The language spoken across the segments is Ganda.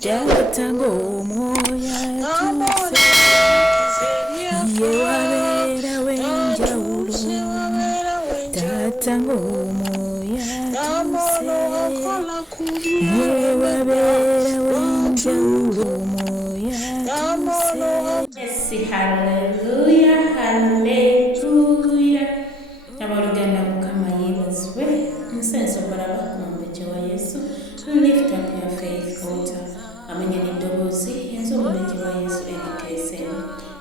Jatango moya tuse Yewabera wenjaulo Tatango moya tuse Yewabera wenjaulo moya tuse Yes, hallelujah, hallelujah. Abaluganda mukama yebazibwe nsenso balaba kumwambeje wa Yesu. Lift up your faith altar. Amenya n'eddoboozi yenza omumbeje wa Yesu ekiteese.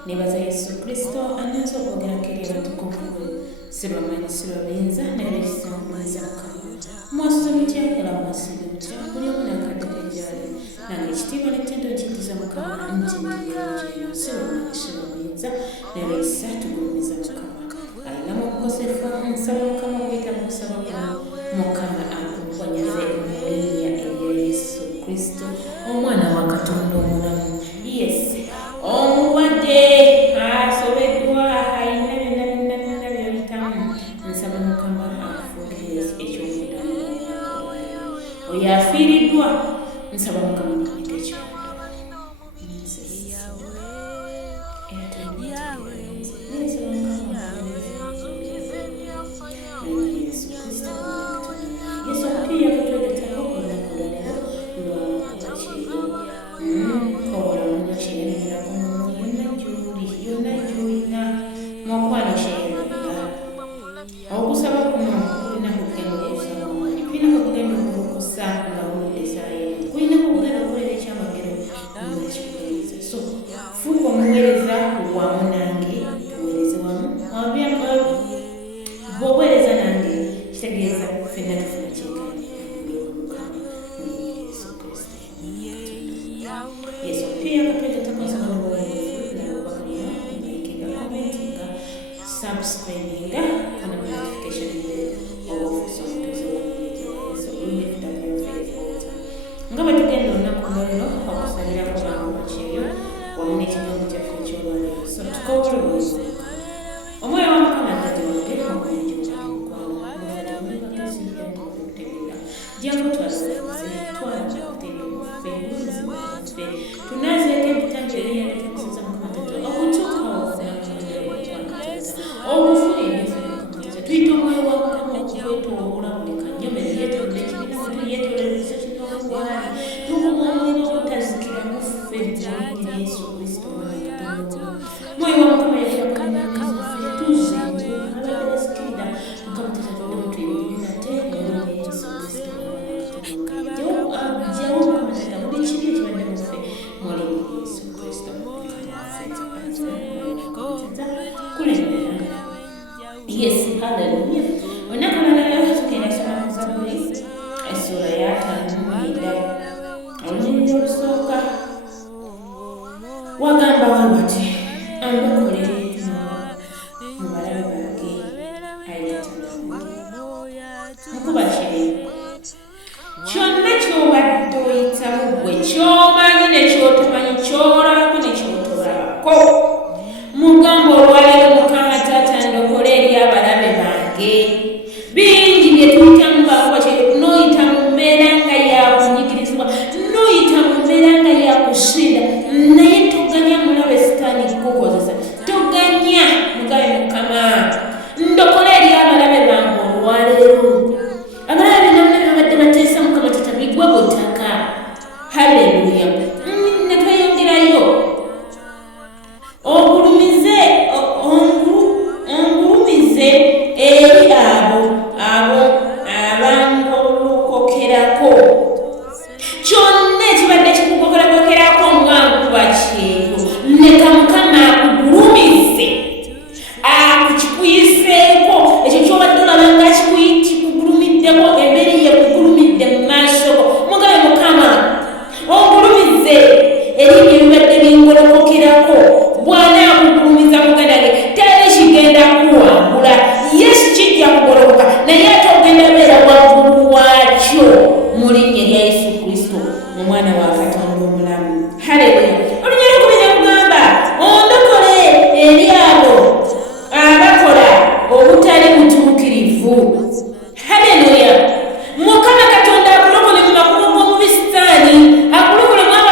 Nebaza Yesu Kristo anenza okwogera keri abatukuvu bwe. Sibamanyi sibabiyinza naye lekisinguliza mukama. Mwasuze mutya era mwasibe mutya buli omu n'akadde gyali. Nange ekitiibwa n'ettendo kiddiza mukama nti ndiyeero sibamanyi sibabiyinza naye lekisa tugulumiza mukama. Alinamu obukosefu nsaba mukama okuyita mu kusaba kuno mukama akunkwanyaze mu linnya erya Yesu Kristo omwana wa Katonda omulamu. Yes, omulwadde asobeddwa alina byonna by'oyitamu nsaba mukama akufuukire eky'omuddamu. Oyo afiiriddwa nsaba mukama akuyita ekyondo. Okusaba kuno kulina kugenda okusaba omanyi, kulina kugenda okukusa nga wulirizayo, kulina kugenda okolera ekyamagero nga kikuweereza. So fuuka omuweereza wamu nange tuweereze wamu. Bw'oweereza nange kitegeeza ffenna tufuna kyenkana Mukama mu Yesu Kristo. Yesu pia kapenda takwasa na subscribing and notification of something so we lift up your faith altar. Ngaba tugenda olunaku lw'olero okusalira ku bantu bakyeyo wamu n'ekigambo kyaffe eky'olwaleero. So tukowolowooza omwoyo wa Mukama Tate wange omulungi mukwano mufate muli bagezi yange okutegeera jangu twasalaze twala kuteera muffe buzibu muffe tunazeeko ebitambo ebiyaleka kusinza Mukama Tate okutuuka okufuna okufuna ebyofe Mukama tuyita omwoyo wa Mukama okwetoola buli kanyomero yeetoola ekibiina yeetoolereza kino obwali tukuma omuliro ogutazikira muffe mu linnya Yesu Kristo omwana Katonda. Mwoyo wa Mukama yafuuka tuze ababeresikirira Mukama Tate butuyibirira te mu linnya Yesu Kristo omwana Katonda. Ajjawo Mukama Tate buli kibi ekibadde muffe mu linnya Yesu Kristo kulembera. Yes, hallelujah. Olunaku lw'olero tugenda kusoma mu Zaburi essuula ya 5 olunyiriri olusooka wagamba bw'ati andokole mu balabe bange ayitana mukuba kiri kyonna ky'obadde oyitamu ggwe ky'omanyi ne ky'otomanyi ky'olabako ne ky'otolabako mugamba olwaleero Mukama Taata ndokole eri abalabe bange. Bingi bye tuyitamu bakuba n'oyita mu mbeera nga yakunyigirizibwa n'oyita mu mbeera nga yakusinda naye toganya mulabe sitaani kukukozesa toganya mugabe Mukama ndokole eri abalabe bange olwaleero. Abalabe bonna babadde bateesa Mukama Taata bigwe butaka. Haleluya. Ne tweyongerayo ongulumize eri abo abangolokokerako. Kyonna ekibadde kikugokerakokerako nga nkuba kyeyo leka Mukama akugulumize akikuyiseeko ekyo kyobadde olaba nga kikugulumiddeko embeera yekugulumidde mu maaso go mugabe Mukama ongulumize eri ebibadde bingolokokerako. Bwana akugulumiza muganda ge teri kigenda kuwangula. Yesu kijja kugolokoka naye ate ogenda beera waggulu waakyo mu linnya erya Yesu Kristo omwana wa Katonda omulamu. Haleluya. Olunyiri okubiri kugamba ondokole eri abo abakola obutali butuukirivu. Haleluya. Mukama Katonda akulokole mu makubo g'omu bisitaani, akulokole mu abo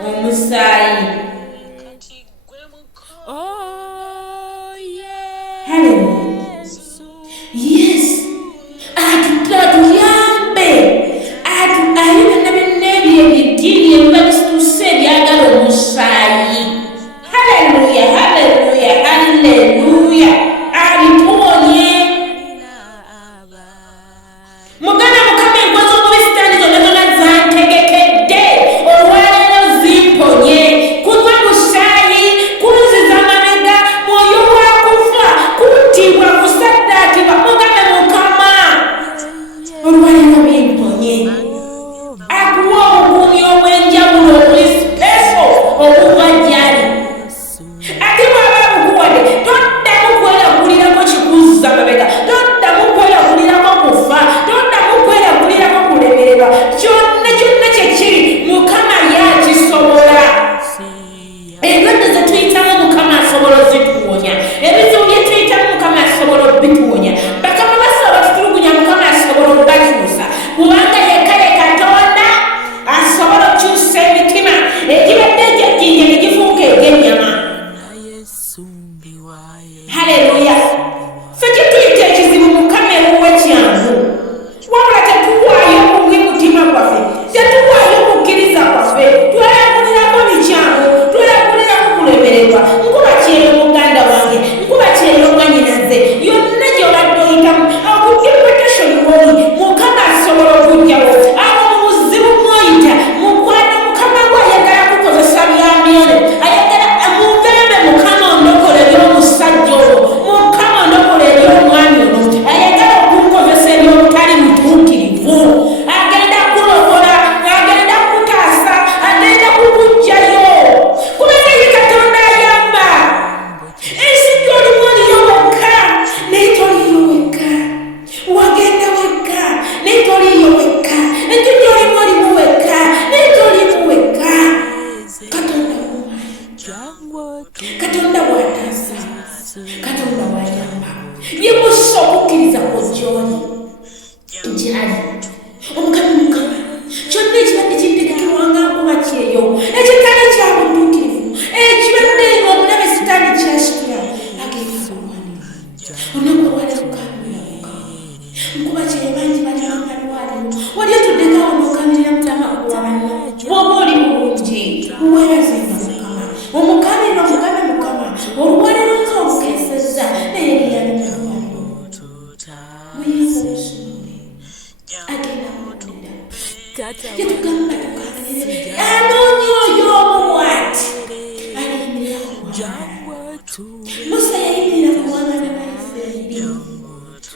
omusaayi. Hallelujah. Yes. Atuyambe. Ayina n'ebyo ebiddiini ebiba bisituse ebyagala omusaayi. Hallelujah, hallelujah, hallelujah. Abituwonye. Mugana Mukama enkozi z'obubisitaani zonna zonna zantegekedde olwaleero zimponye. Kunywa musaayi, kunziza mabega, mwoyo gwa kufa, kuttibwa, kusaddaakibwa. Mugame Mukama olwaleero bimponye. Akuwa obukuumi obw'enjawulo obuli sipeso obuva gy'ali. Ate bw'aba bukuwadde toddamu kweragulirako kikuzza mabega, toddamu kweragulirako kufa, toddamu kweragulirako kulemererwa. Kyonna kyonna kye kiri Mukama yakisobola. Endwadde ze tuyitamu Mukama asobola ozituwonya. Ebizibu bye tuyitamu Mukama asobola obituwonya. Bakama basaba batutulugunya Mukama asobola obakyusa. Kubanga yekka ye Katonda asobola okukyusa emitima egibadde egy'ejjinja ne gifuuka egy'ennyama. Hallelujah. Ffe kituyita ekizibu Mukama ewuwe kyangu. Wabula tetuwaayo bungi mutima gwaffe, tetuwaayo kukkiriza kwaffe, tweyagulirako bikyamu, tweyagulirako kulemererwa. Nkuba kyeyo muganda wange, nkuba kyeyo mwanyinaze, yonna gy'obadde oyitamu okudiputation woli Mukama asobola okugyawo. Abo mu buzibu mw'oyita mukwano Mukama gwe ayagala kukozesa byambyone, ayagala muvembe Mukama ondokole eby'omusajja olwo, Mukama ondokole eby'omwami olwo, ayagala okukozesa eby'obutali butuukirivu. Agenda kulokola, agenda kutaasa, agenda kukuggyayo. Kubanga ye Katonda ayamba. Ensi gy'olimu oliyo wekka naye toliyo wekka. Wagenda wekka naye toliyo wekka. Ensi gy'olimu olimu wekka naye tolimu wekka. Katonda w'omanyi. Katonda bw'ataasa, Katonda bw'ayamba. Ye mussa okukkiriza kw'ogy'oli gy'ali. Omukama Mukama kyonna ekibadde kintegekebwanga nkuba kyeyo ekitali kya butuukirivu ekibadde omulabe sitaani kyasitula agenda kulwanira. Olunaku olwaleero kukabulira Mukama nkuba kyeyo bangi balibanga lwaleero wali otuddekawo n'okabirira Mukama kuwabana bw'oba oli bulungi weebazenga Mukama omukamira omugabe Mukama olwaleero nze omukeesezza naye liyalina lwaleero muyinza obusungu agenda kuwulira. Yatugamba tukabalire anoonye oyo omuwaati aliyimirira ku mwamala. Musa yayimirira ku mwamala Bayisirayiri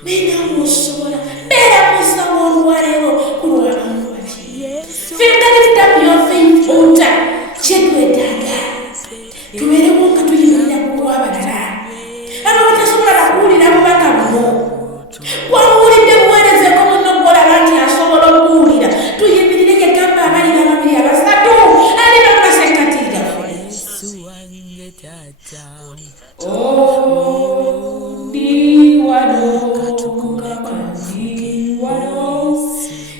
naye naawe osobola beera Musa w'olwaleero kulwana nkuba ki. Ffe nga tefutamu byaffe nfuuta kye twetaaga tubeerewo nga tuyimirira ku lw'abalala abo batasobola kuwulira bubaka buno. Wawulidde buweerezeeko munno gw'olaba nti asobola okuwulira tuyimirire yegamba abalira babiri abasatu alina mumasekkati gaffe. Ndi wano Mukama ndi wano.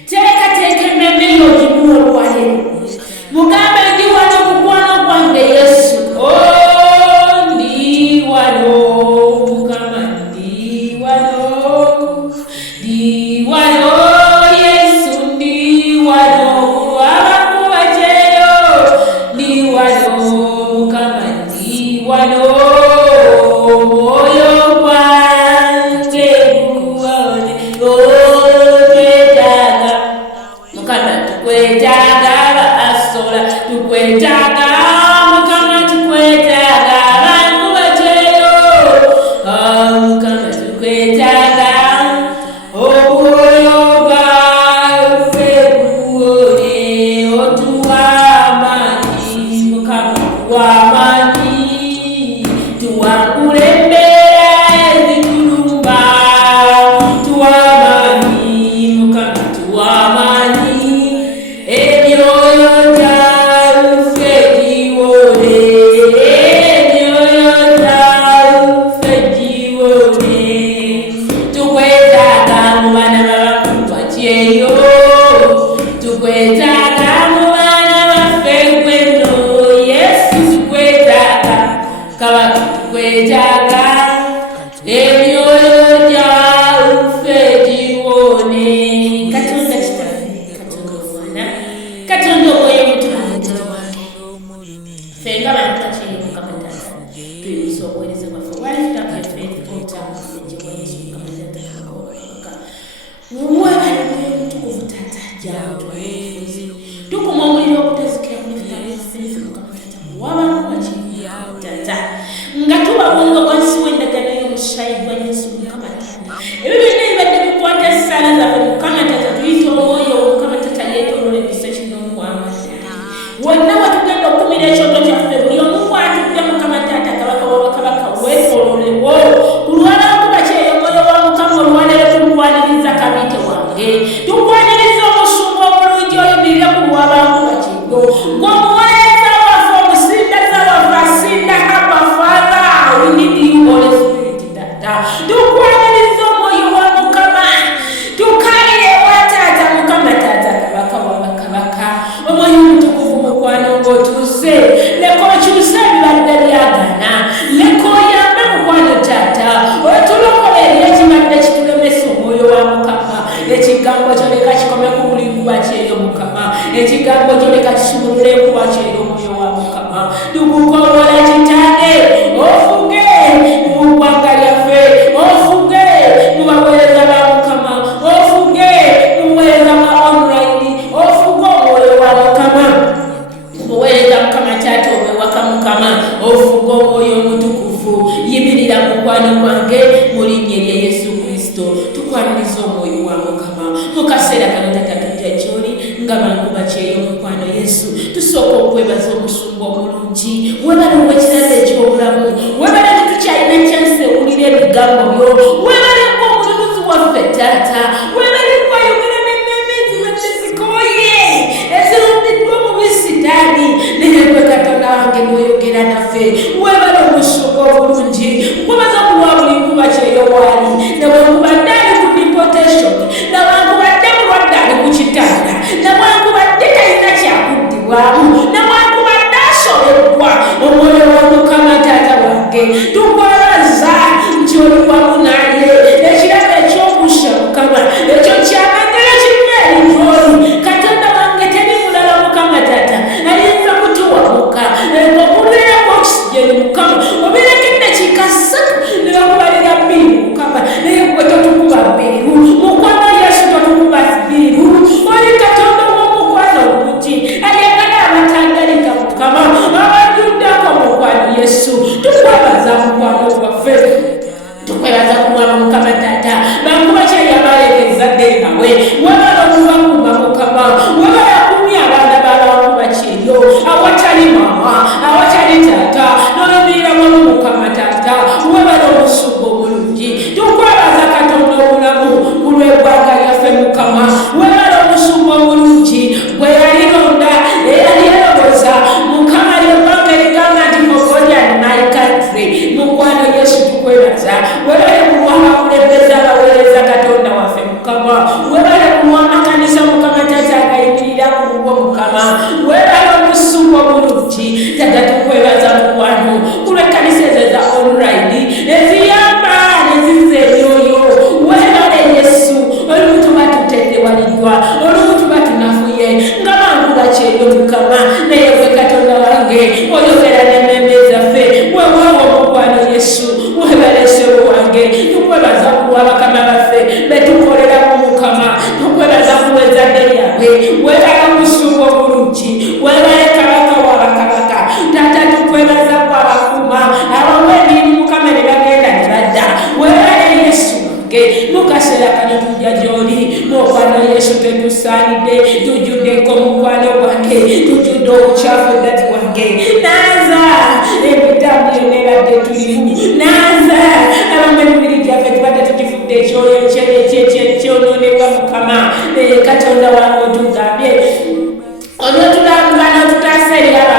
Teekateeka emmeeme yo ogimuwa olwaleero mugambe ndi wano mukwano gwange Yesu. Ndi wano Mukama ndi wano. Ndi wano Yesu ndi wano abakuba kyeyo. Ndi wano Mukama ndi wano omwoyo gwange guwone. Twetaaga Mukama tukwetaaga abasola tukwetaaga Mukama tukwetaaga abakuba kyeyo. Mukama tukwetaaga omwoyo gwaffe guwone otuwa amaanyi Mukama tuwa amaanyi tuwangule embeera ezitulumba tuwa amaanyi Mukama tuwa amaanyi emyoyo gyaffe wejaga emyoyo gyaffe giwone katonda kitaffe katonda omwana katonda omwoyo mutukuvu ffe nga bantu bakiri mukama taata tuyinza obuweereza bwaffe bwalifutaku effe otamufejewa yesu mukama taata webali mwoyo mutukuvu taata gyawutwafuzi tukuma omuliro okutazikira kulifutaku mukama taata wabantu bakiri taata nga tubabunga wansi w'endagano y'omusaayi gwa yesu mukama taata ebyo byonna ebibadde bikwata essaala zaffe mukama taata tuyita omwoyo mukama taata yeetoolola ekisa kino omukwama wonna watugenda okumira ekyoto kyaffe buli omu bwatudde mukama taata kabaka wabakabaka weetoololewo ku lwalankuba kyeyo omwoyo wa mukama olwaleero tukwaniriza kabite wange tukwaniriza omusumba omulungi oyimirire ku lwabankuba kyeyo gwomuwolereza waffe omusindaza waffe asinda haba father we need you Holy Spirit tata tukwaniriza omwoyo wa mukama tukalire wataata mukama taata kabaka wabakabaka omwoyo mutukuvu mukwano ng'otuuse leka okyuse ebibadde byagana leka oyambe mukwano taata otulokole eri ekibadde kitulemesa omwoyo wa mukama ekigambo kyo leka kikome ku buli nkuba kyeyo mukama ekigambo kyo leka kisumulule enkuba kyeyo omwoyo wa mukama tukukobola kitange ofuge mu ggwanga lyaffe ofuge mu baweereza ba mukama ofuge mu buweereza bwa online ofuge omwoyo wa mukama muweereza mukama taata obwewaka mukama ofuge omwoyo omutukuvu yimirira mu mukwano gwange mu linnya erya yesu kristo tukwaniriza omwoyo wa mukama mu kaseera kano taata tujja gy'oli nga bankuba kyeyo mukwano yesu tusooka okwebaza omusumba omulungi webale olw'ekiraza eky'obulamu webale tetukyalina kyansi ewulira ebigambo byo webale kwa omulunuzi waffe taata webale kwayogera n'emmeeme ezibadde zikooye ezirumbiddwa omubisi taani naye gwe katonda wange n'oyogera naffe webale omusumba obulungi nkwebaza ku lwa buli nkuba kyeyo waali newankubadde ali ku deportation newankubadde mulwadde ali ku kitanda newankubadde talina kyakuddibwamu newankubadde asobeddwa omwoyo wa mukama taata wange tukwebaza nti oli wamu naye ekirabo eky'obusha mukama ekyo kyamagala kirina erigyoli katonda wange teri mulala mukama taata ayinza kutuwamuka okuliraku okisigeni mukama obirekedde kikasatu nebakubalira bbiiru mukama naye gwe totukuba bbiiru mukwano yesu totukuba bbiiru oli katonda w'omukwano omuti ayagala abatangalika mukama abajuddako mukwano yesu tukwebaza mukwano gwaffe tukwebaza kumwana mukama taata bankuba kyeyabaleekeza ddenawe webala okubakumba mukama webala akumya abaana babankuba kyeyo awatali mama awatali taata n'oyimirira wamu mukama taata webala omusumba omulungi tukwebaza katonda obulamu ku lw'eggwanga lyaffe mukama webala omusumba omulungi bwe yalironda eyali eroboza mukama lyebbanga erigamba nti mogoja my country mukwano yesu tukwebaza webale kulwanga kulembeza abaweereza katonda waffe mukama webale kulwanga kanisa mukama taata agayimirira ku lulwo mukama webale omusumba omulungi taata tukwebaza mukwano ku lw'ekkanisa ezo eza online eziyamba nezizza emyoyo webale yesu olumu tuba tutendewaliddwa olumu tuba tunafuye nga bankuba kyeyo mukama naye gwe katonda wange oyogera n'emmeeme zaffe wewawo mukwano yesu webalesewo wange tukwebaza kulwa bakama baffe betukolera ku mukama tukwebaza kuwezadde lyabwe webale omusumba obulungi webale kabaka wabakabaka taata tukwebaza kwabakuma abamu emirimu mukama ne bagenda ne badda webale yesu wange mukaseera kano tujja gy'oli mukwano yesu tetusaanidde tujjuddeko mukwano gwange tujjudde obukyafu dati wange naaza ebitabu byonna ebadde tulimu naaza abamu emibiri gyaffe tubadde tukifudde ekyonoonebwa mukama naye katonda wange otugambye olwetulambula n'otutaasa eri abo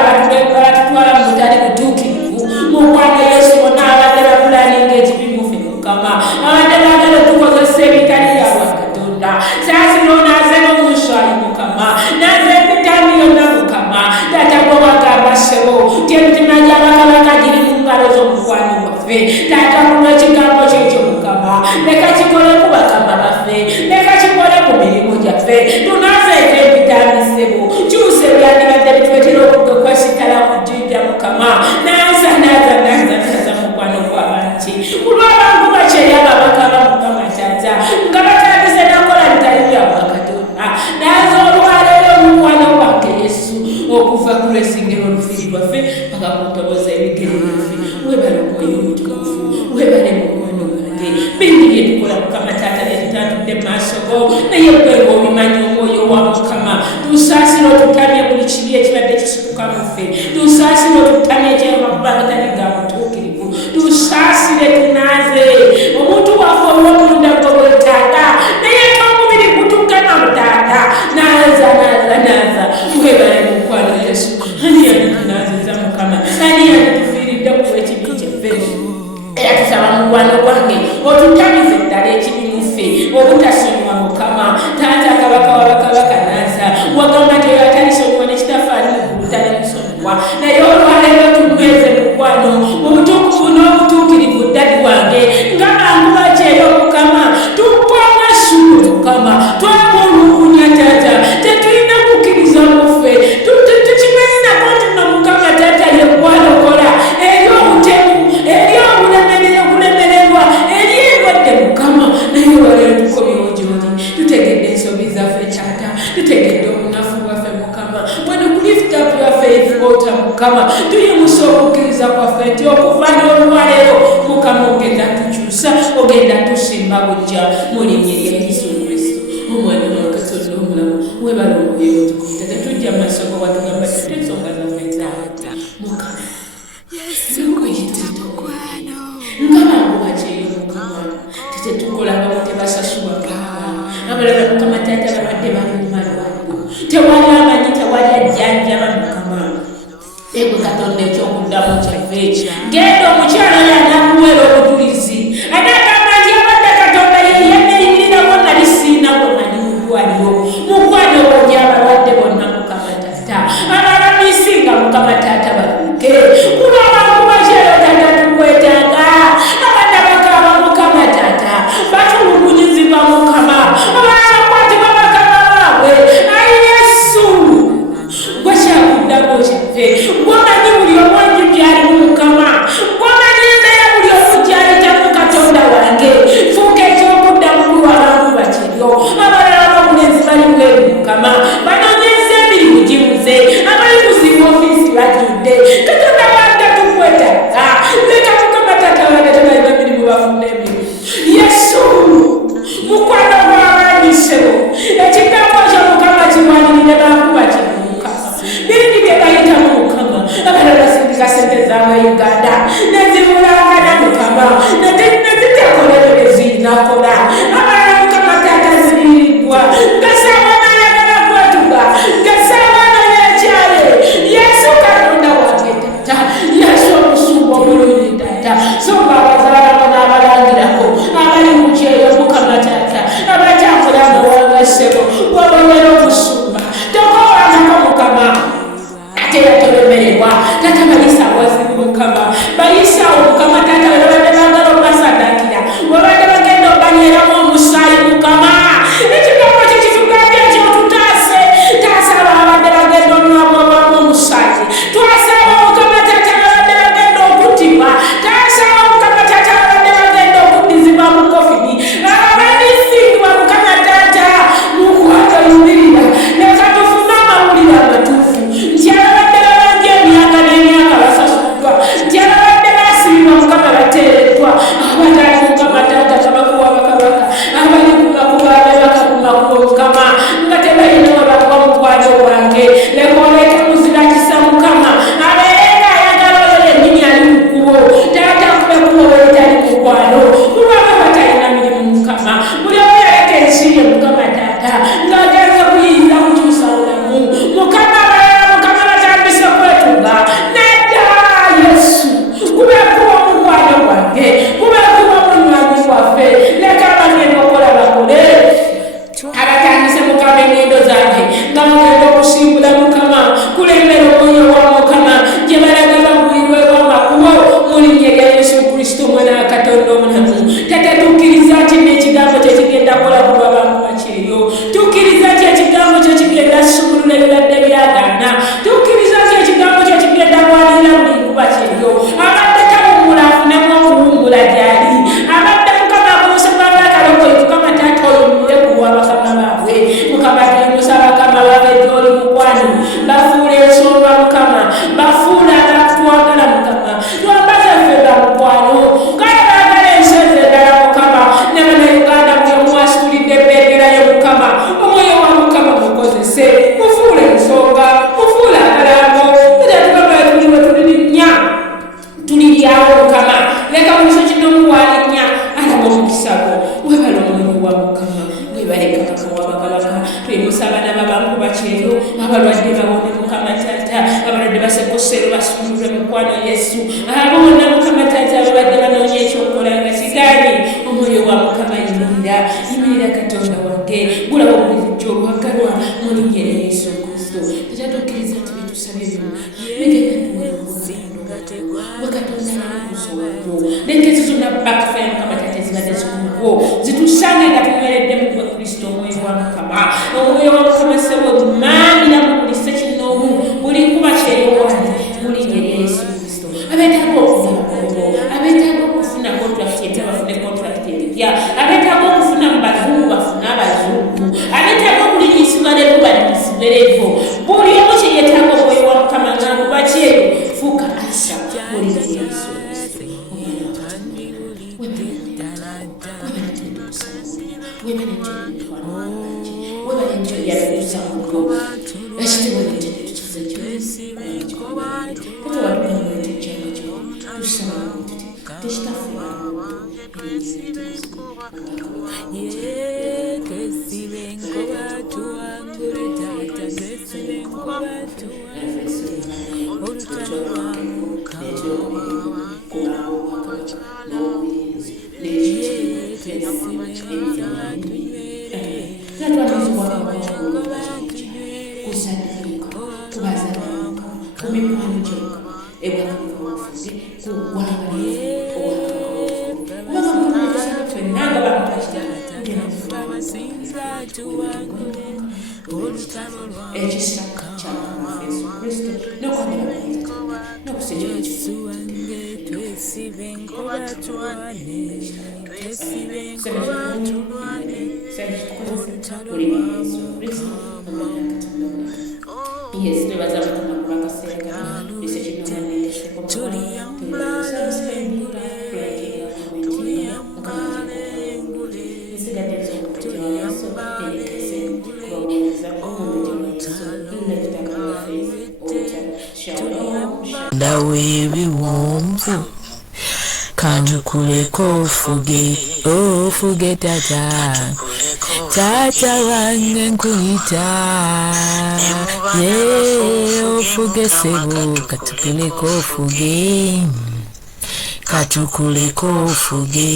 abatutwala mu butali butuukirivu mukwano yesu bonna abadde bapulaninga ekibimufe mukama abadde baagala otukozesa ebitali byabwa katonda saasino naaze n'omusaayi mukama naaze ebitabu byonna mukama taata gwe wagamba ssebo ti emitima gy'abakabaka giri mu ngalo z'omukwano gwaffe waffe taata kuno ekigambo kyekyo mukama leka kikole ku bakama baffe leka kikole ku mirimu gyaffe tunazeeko ebitandisebo kyusa ebyandibadde bitwetera okukwesitala ku jjinja mukama naza mukwano gw'abantu kulw'abantu bakyeri ababakaba mukama taata nga batandise nakola bitali bya bwakatonda naza olwaleero mukwano gwange yesu okuva ku lwesingero olufiri lwaffe paka ku ntoboza ebigere byaffe webale omwoyo omutukuvu webale mukwano gwange bingi bye tukola mukama taata byetutandudde mu maaso go naye gwega obimanyi omwoyo wa mukama tusaasire otutamye buli kibi ekibadde kisukuka mu ffe tusaasire otutamye ekyamakuba gatali ga butuukirivu tusaasire tunaze omuntu waffe olw'omunda gwe bwetaaga naye omubiri gutukana mutaata naza webale mukwano yesu ani yanitunaziza mukama ani yanitufiiridde ku ekibi kyeffe era tusaba mukwano gwange otutamize eddala ekibi mu ffe obutasonyiwa mukama taata kabaka wabakabaka naza wagamba nti oyo atalisonyiwa nekitafa ali muggulu talimusonyiwa naye olwaleero tunyweze mukwano obutukuvu n'obutuukirivu ddali wange nga bantu bakyeyo mukama tukwama ssuulu mukama twamulukunya taata tetulina kukkiriza muffe tukimanyi nako nti no mukama taata yekwalokola eri obutemu eri okulemererwa eri endwadde mukama naye olwaleero tukomyewo gy'oli tutegedde ensobi zaffe taata tutegedde obunafu bwaffe mukama wano ku lift up your faith water mukama tuyimusa okukkiriza kwaffe nti okuva n'olwaleero mukama ogenda tukyusa ogenda tusimba bujja mu linnya lya yesu kristo omwana wa katonda omulamu webale omwoyo otukuvu tata tujja mu maaso go watugamba tute ensonga zaffe taata mukama nga bantu bakyeyo mukama tetukola abamu tebasasulwa abalala mukama taata babadde bali mu malwaliro tewali amanyi tewali ajjanjaba mukama egwe katonda ekyokuddamu kyaffe genda omukyala oyo anakuweera obujulizi anagamba nti abadde katonda yeyeneyimirirawo nali siina bwemanyi mu ddwaliro mukwano bonye abalwadde bonna mukama taata abalamisinga mukama taata baluke kuba abantu bakyero taata tukwetaaga abadde bakaba mukama taata batulugunyizibwa mukama abakwatibwa bakama baabwe ayi yesu gwe kyakuddamu kyaffe gwomanyi buli omwanyi byalimu mukama gwomanyi embeera buli omu gyayitamu katonda wange fuuka ekyokuddamu kuwa abantu bakiryo abalala bamulenzi bali bweru mukama banoonyeza emirimu gimuze abali kuzimu ofiisi bajjudde katonda wange tukwetaaga leka mukama taata wange tebalina emirimu bafuna emirimu yesu mukwano gw'abaanyisebo ekigambo kyo mukama kimwanirire bakuba kino mukama bingi bye bayitamu mukama abalala basindika sente zaabwe uganda nezibulangana mukama nezitakolebere zinakola abalala mukama taata ziriiriddwa gasaawanayagala kwatuga gasaawana yekyale yesu katonda wange taata yesu omusungu omulungi taata somba abazaalamo n'abalangirako abali mu kyeyo mukama taata abakyakola muwangasebo gwabonyera omusumba tokowanako mukama ate yatolemererwa taata bayisaawo wazibu mukama bayisaawo mukama taata webabadde bagala obasadakira webadde bagenda obanyeramu omusaayi mukama ekigambo kyo kitugambye nti otutaase taasaba abadde bagenda onywabwamu omusaayi twasaba mukama taata abadde bagenda okutibwa taasaba mukama taata abadde bagenda okuddizibwa mu kofidi ababisingibwa mukama taata mukwata yumirira leka tufune amawulire amatuufu nti ababadde babanja emyaka n'emyaka basasuddwa nti ababadde basibibwa mukama basumulwe mukwano Yesu abona Mukama Taata abadde banoonya ekyokukola nga kigaanye omwoyo wa Mukama yimirira Katonda wange gulawo obulijjo olwagalwa mu linnya lya Yesu Kristo tetatukkiriza nti byetusabye bino bigenda Katonda nakusowayo lengezo zonna backfire Mukama Taata ezibadde zikugo zitusange nga tuweredde mu gwe Kristo omwoyo wa Mukama omwoyo wa Mukama sebo maamira mu buli sekinoomu buli nkuba kyeyowali mu linnya lya Yesu Kristo abeetaaga okufuna kubo abeetaaga okufuna contract empya bafune contract empya abeetaaga okufuna mu bazungu bafune abazungu abeetaaga okulinyisibwa levo balinyisibwe levo buli omu kye yeetaaga omwoyo wa Mukama ng'akuba kyeyo fuuka asa mu linnya lya Yesu Kristo Ndawe biwomvu kanjukuleko ofuge tata wange nkuyita ofuge sebo katukuleko ofuge